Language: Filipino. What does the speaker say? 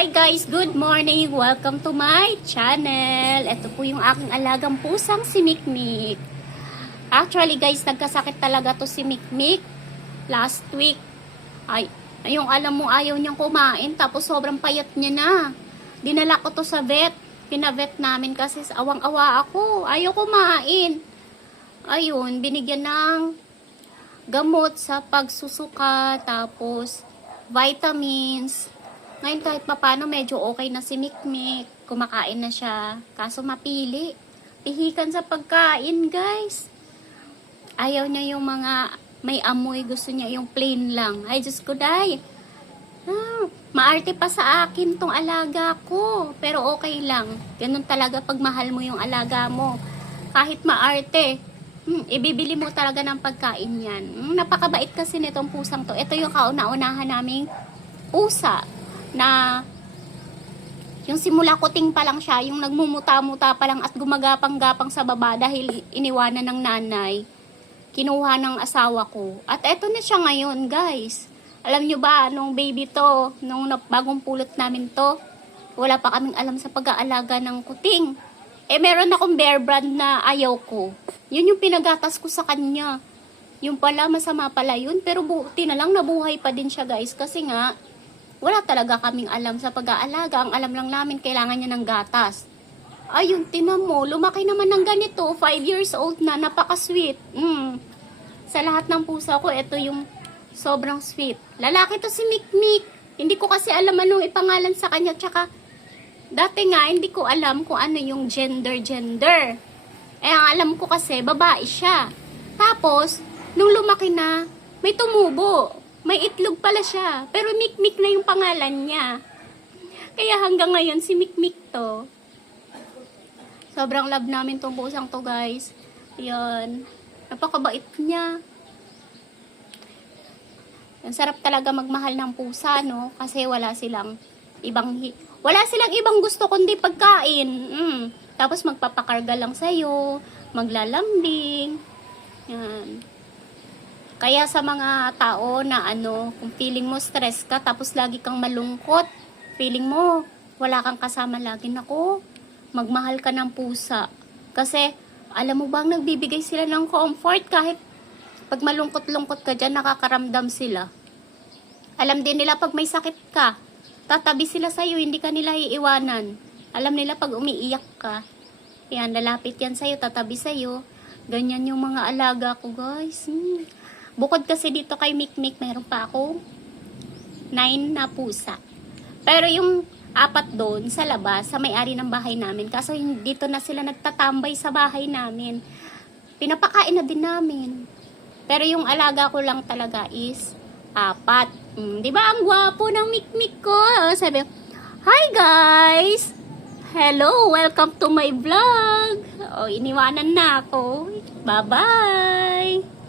Hi guys, good morning! Welcome to my channel. Ito po yung aking alagang pusang si Mikmik. Actually guys, nagkasakit talaga to si Mikmik last week. Yung alam mo ayaw niyang kumain tapos sobrang payat niya na. Dinala ko to sa vet. Pinavet namin kasi awang-awa ako. Ayaw kumain. Ayun, binigyan ng gamot sa pagsusuka tapos vitamins. Ngayon kahit papano medyo okay na si Mikmik. Kumakain na siya. Kaso mapili. Pihikan sa pagkain guys. Ayaw niya yung mga may amoy. Gusto niya yung plain lang. Ay Diyos ko day. Maarte pa sa akin tong alaga ko. Pero okay lang. Ganun talaga pag mahal mo yung alaga mo. Kahit maarte. Ibibili mo talaga ng pagkain yan. Napakabait kasi nitong pusang to. Ito yung kauna-unahan naming pusa na yung simula kuting pa lang siya, yung nagmumuta-muta pa lang at gumagapang-gapang sa baba dahil iniwanan ng nanay. Kinuha ng asawa ko. At eto na siya ngayon, guys. Alam nyo ba, nung baby to, nung bagong pulot namin to, wala pa kaming alam sa pag-aalaga ng kuting. Meron akong bear brand na ayaw ko. Yun yung pinagatas ko sa kanya. Yung pala, masama pala yun. Pero buti na lang, nabuhay pa din siya, guys. Kasi nga, wala talaga kaming alam sa pag-aalaga. Ang alam lang namin, kailangan niya ng gatas. Ayun, tinan mo, lumaki naman ng ganito. 5 years old na, napaka-sweet. Sa lahat ng pusa ko, ito yung sobrang sweet. Lalaki to si Mikmik. Hindi ko kasi alam anong ipangalan sa kanya. Tsaka, dati nga, hindi ko alam kung ano yung gender. Ang alam ko kasi, babae siya. Tapos, nung lumaki na, may tumubo. May itlog pala siya. Pero Mikmik na yung pangalan niya. Kaya hanggang ngayon, si Mikmik to. Sobrang love namin tong pusang to, guys. Yan. Napakabait niya. Ang sarap talaga magmahal ng pusa, no? Kasi wala silang ibang gusto kundi pagkain. Tapos magpapakarga lang sa'yo. Maglalambing. Yan. Kaya sa mga tao na kung feeling mo stress ka, tapos lagi kang malungkot, feeling mo wala kang kasama lagi, nako, magmahal ka ng pusa. Kasi, alam mo bang nagbibigay sila ng comfort kahit pag malungkot-lungkot ka dyan, nakakaramdam sila. Alam din nila pag may sakit ka, tatabi sila sa'yo, hindi ka nila iiwanan. Alam nila pag umiiyak ka, yan, lalapit yan sa'yo, tatabi sa'yo. Ganyan yung mga alaga ko, guys. Bukod kasi dito kay Mikmik, meron pa ako 9 na pusa. Pero yung 4 doon sa labas, sa may-ari ng bahay namin. Kaso dito na sila nagtatambay sa bahay namin. Pinapakain na din namin. Pero yung alaga ko lang talaga is 4. Diba ang gwapo ng Mikmik ko? Sabi, hi guys! Hello! Welcome to my vlog! Iniwanan na ako. Bye-bye!